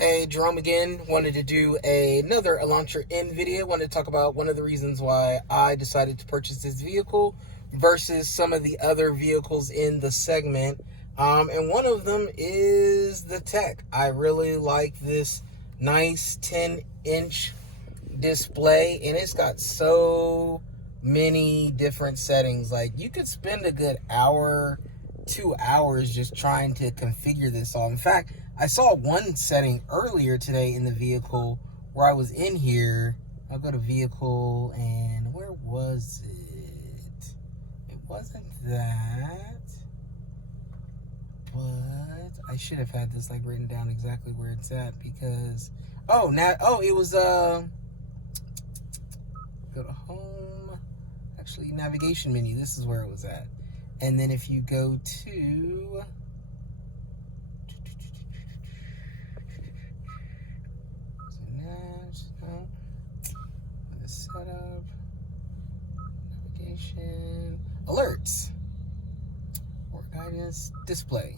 Hey, Jerome again. Wanted to do another Elantra N video. Wanted to talk about one of the reasons why I decided to purchase this vehicle versus some of the other vehicles in the segment. And one of them is the tech. I really like this nice 10-inch display, and it's got so many different settings. Like, you could spend a good hour, 2 hours just trying to configure this all. In fact, I saw one setting earlier today in the vehicle where I was in here. I'll go to vehicle, and where was it? It wasn't that, but I should have had this like written down exactly where it's at, because it was go to home, actually navigation menu. This is where it was at. And then if you go to setup, navigation, alerts, or guidance, display,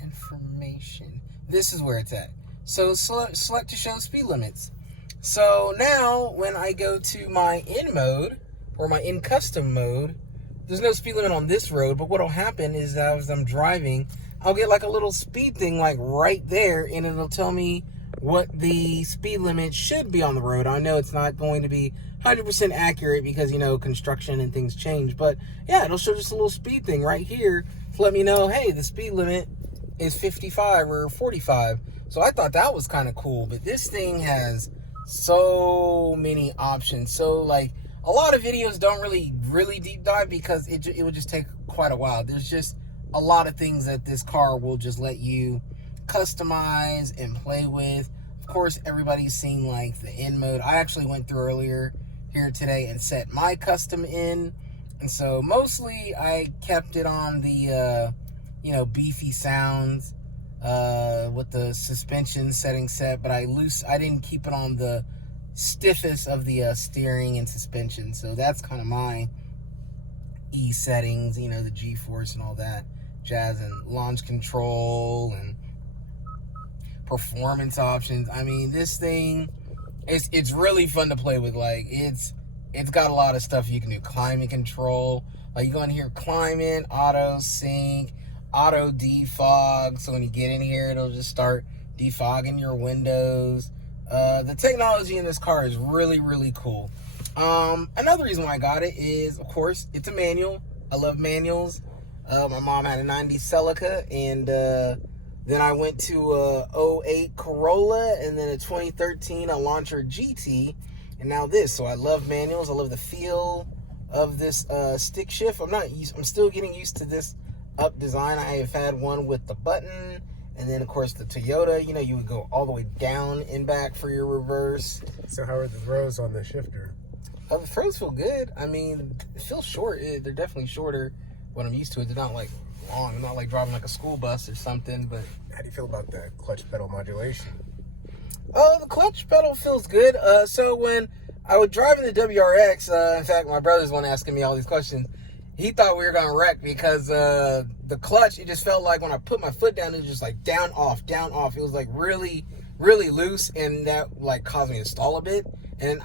information. This is where it's at. So select to show speed limits. So now when I go to my in mode or my in custom mode, there's no speed limit on this road, but what'll happen is as I'm driving, I'll get like a little speed thing like right there, and it'll tell me what the speed limit should be on the road. I know it's not going to be 100% accurate because, you know, construction and things change, but yeah, it'll show just a little speed thing right here to let me know, hey, the speed limit is 55 or 45. So I thought that was kind of cool, but this thing has so many options. So like, a lot of videos don't really deep dive because it would just take quite a while. There's just a lot of things that this car will just let you customize and play with. Of course, everybody's seen like the in mode. I actually went through earlier here today and set my custom in, and so mostly I kept it on the beefy sounds with the suspension setting set, but I didn't keep it on the stiffest of the steering and suspension. So that's kind of my E settings, you know, the G-force and all that jazz, and launch control and performance options. I mean, this thing, it's really fun to play with. Like, it's got a lot of stuff you can do. Climate control, like you go in here, climate, auto sync, auto defog, so when you get in here it'll just start defogging your windows. The technology in this car is really cool. Another reason why I got it is, of course, it's a manual. I love manuals. My mom had a 90 Celica, and then I went to a 08 Corolla, and then a 2013 Elantra GT, and now this. So I love manuals. I love the feel of this stick shift. I'm still getting used to this up design. I have had one with the button, and then of course the Toyota, you know, you would go all the way down and back for your reverse. So how are the throws on the shifter? The throws feel good. I mean, it feels short. They're definitely shorter when I'm used to it. They're not like long. I'm not like driving like a school bus or something. But how do you feel about the clutch pedal modulation? The clutch pedal feels good. So when I would drive in the WRX, in fact, my brother's one asking me all these questions. He thought we were gonna wreck because the clutch, it just felt like when I put my foot down, it was just like down off. It was like really loose, and that like caused me to stall a bit. And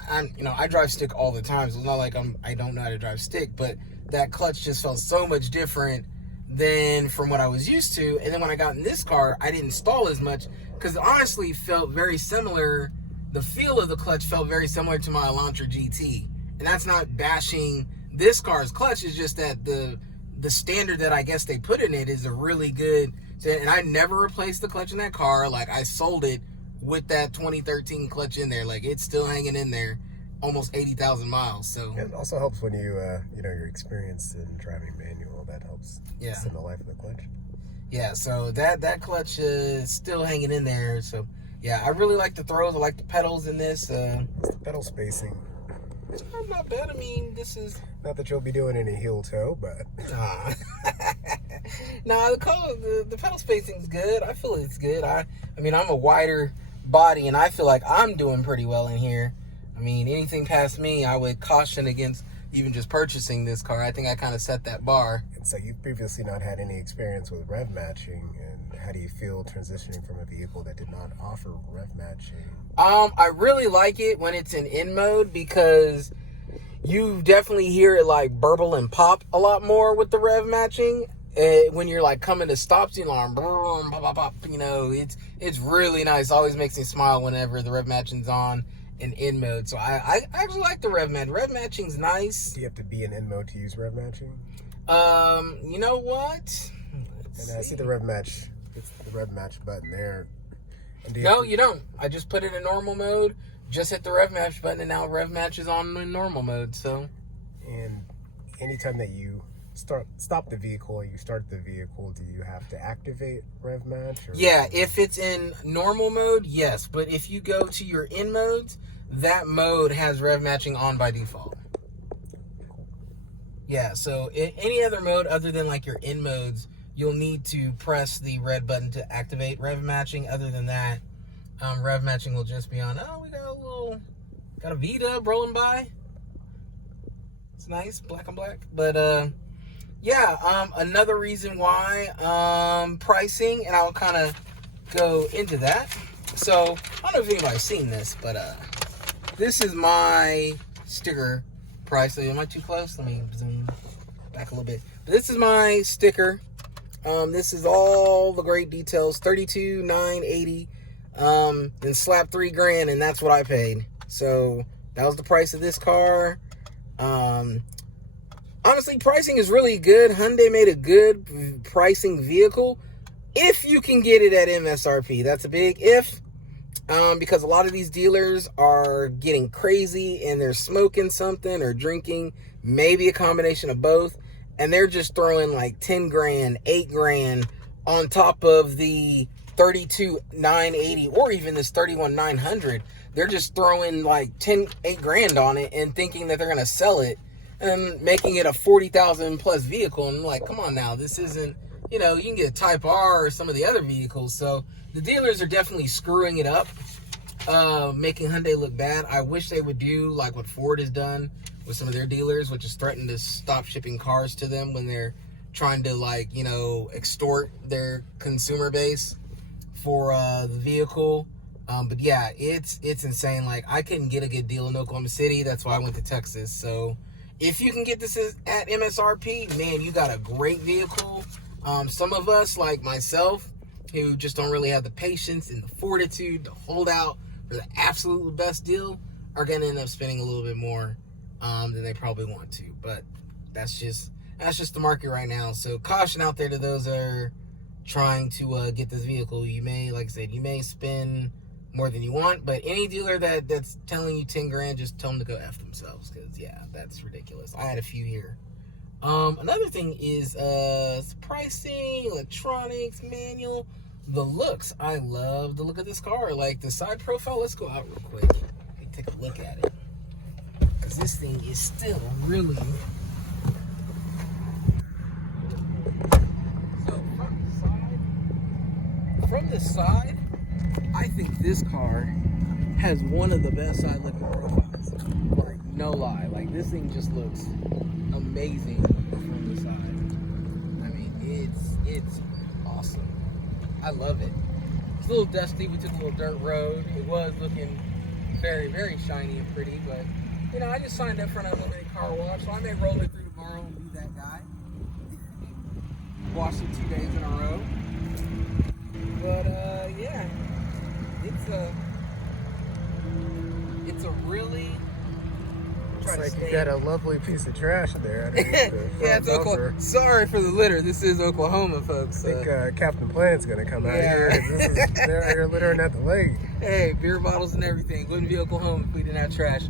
I drive stick all the time, so it's not like I don't know how to drive stick, but that clutch just felt so much different than from what I was used to. And then when I got in this car, I didn't stall as much because honestly felt very similar. The feel of the clutch felt very similar to my Elantra GT, and that's not bashing this car's clutch. Is just that the standard that I guess they put in it is a really good. And I never replaced the clutch in that car. Like, I sold it with that 2013 clutch in there. Like, it's still hanging in there, almost 80,000 miles. So it also helps when you're experienced in driving manual. That helps extend the life of the clutch. Yeah, so that clutch is still hanging in there. So yeah, I really like the throws. I like the pedals in this. It's the pedal spacing. It's not bad. I mean, this is not that you'll be doing any heel toe, but the pedal spacing's good. I feel it's good. I mean, I'm a wider body, and I feel like I'm doing pretty well in here. I mean, anything past me, I would caution against even just purchasing this car. I think I kind of set that bar. And so you've previously not had any experience with rev matching, and how do you feel transitioning from a vehicle that did not offer rev matching? I really like it when it's in mode, because you definitely hear it like burble and pop a lot more with the rev matching. When you're like coming to stops, you know, boom, pop, pop, pop, you know, it's really nice. Always makes me smile whenever the rev matching's on in mode. So I actually like the rev match. Rev matching's nice. Do you have to be in mode to use rev matching? You know what? I see the rev match. It's the rev match button there. No, you don't. I just put it in normal mode. Just hit the rev match button, and now rev match is on in normal mode. So, and anytime that you stop the vehicle or you start the vehicle, do you have to activate rev match? Or? Yeah, if it's in normal mode, yes. But if you go to your in modes, that mode has rev matching on by default. Yeah, so in any other mode other than like your in modes, you'll need to press the red button to activate rev matching. Other than that, rev matching will just be on. Oh, we got a V-dub rolling by. It's nice, black on black. But yeah, another reason why, pricing, and I'll kind of go into that. So I don't know if anybody's seen this, but this is my sticker price. Am I too close? Let me zoom back a little bit. But this is my sticker. This is all the great details. $32,980. Then slap $3,000, and that's what I paid. So that was the price of this car. Honestly, pricing is really good. Hyundai made a good pricing vehicle if you can get it at MSRP. That's a big if, because a lot of these dealers are getting crazy and they're smoking something or drinking, maybe a combination of both, and they're just throwing like $10,000, $8,000 on top of the $32,980 or even this $31,900. They're just throwing like $8,000 on it and thinking that they're gonna sell it and making it a 40,000 plus vehicle. And I'm like, come on now, this isn't, you know, you can get a Type R or some of the other vehicles. So the dealers are definitely screwing it up, making Hyundai look bad. I wish they would do like what Ford has done with some of their dealers, which is threaten to stop shipping cars to them when they're trying to, like, you know, extort their consumer base for the vehicle. But yeah, it's insane. Like, I couldn't get a good deal in Oklahoma City. That's why I went to Texas. So if you can get this at MSRP, man, you got a great vehicle. Some of us, like myself, who just don't really have the patience and the fortitude to hold out for the absolute best deal, are going to end up spending a little bit more than they probably want to. But that's just the market right now. So caution out there to those that are trying to get this vehicle. You may, like I said, you may spend more than you want, but any dealer that's telling you $10,000, just tell them to go F themselves, because yeah, that's ridiculous. I had a few here. Another thing is pricing, electronics, manual, the looks. I love the look of this car. Like the side profile. Let's go out real quick and take a look at it, because this thing is still really. So from the side, I think this car has one of the best side looking profiles. Like, no lie. Like, this thing just looks amazing from the side. I mean, it's awesome. I love it. It's a little dusty. We took a little dirt road. It was looking very, very shiny and pretty, but you know, I just signed up for an unlimited car wash, so I may roll it through tomorrow and be that guy. Wash it 2 days in a row. But yeah, it's a really. It's like you got a lovely piece of trash there. Yeah, it's Oklahoma. Sorry for the litter. This is Oklahoma, folks. I think Captain Planet's gonna come out here. They're out here littering at the lake. Hey, beer bottles and everything. Wouldn't be Oklahoma if we didn't have trash.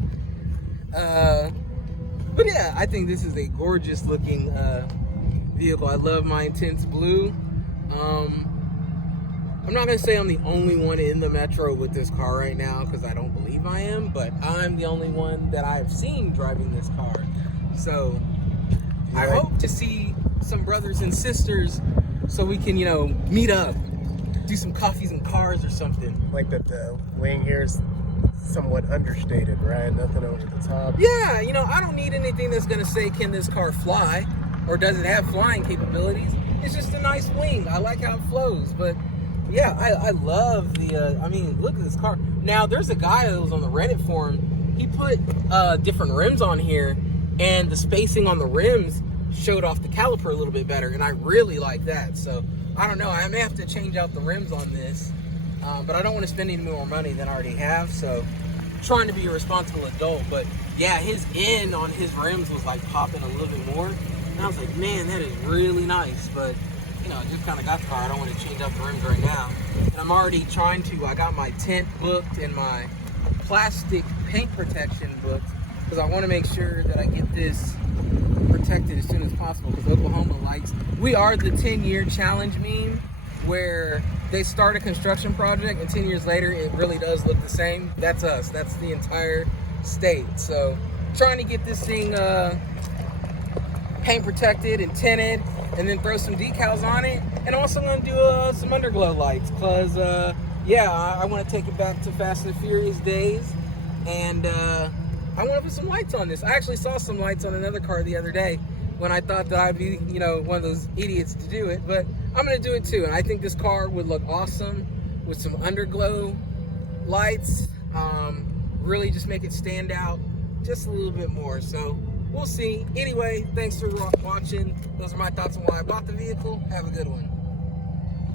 But yeah, I think this is a gorgeous looking vehicle. I love my intense blue. I'm not going to say I'm the only one in the Metro with this car right now, because I don't believe I am, but I'm the only one that I've seen driving this car. So I hope to see some brothers and sisters so we can, you know, meet up, do some coffees and cars or something. Like that the wing here is somewhat understated, right? Nothing over the top. Yeah, you know, I don't need anything that's going to say, can this car fly? Or does it have flying capabilities? It's just a nice wing. I like how it flows. But yeah, I love the, I mean, look at this car. Now, there's a guy that was on the Reddit forum. He put different rims on here, and the spacing on the rims showed off the caliper a little bit better, and I really like that. So, I don't know. I may have to change out the rims on this, but I don't want to spend any more money than I already have, so trying to be a responsible adult. But yeah, his N on his rims was like popping a little bit more, and I was like, man, that is really nice. But you know, I just kind of got the car. I don't want to change out the rims right now, and I'm already trying to. I got my tint booked and my plastic paint protection booked, because I want to make sure that I get this protected as soon as possible, because Oklahoma likes, we are the 10-year challenge meme, where they start a construction project and 10 years later it really does look the same. That's us. That's the entire state. So trying to get this thing paint protected and tinted, and then throw some decals on it. And also going to do some underglow lights, because yeah, I want to take it back to Fast and Furious days, and I want to put some lights on this. I actually saw some lights on another car the other day when I thought that I'd be, you know, one of those idiots to do it, but I'm going to do it too. And I think this car would look awesome with some underglow lights. Really just make it stand out just a little bit more. So we'll see. Anyway, thanks for watching. Those are my thoughts on why I bought the vehicle. Have a good one.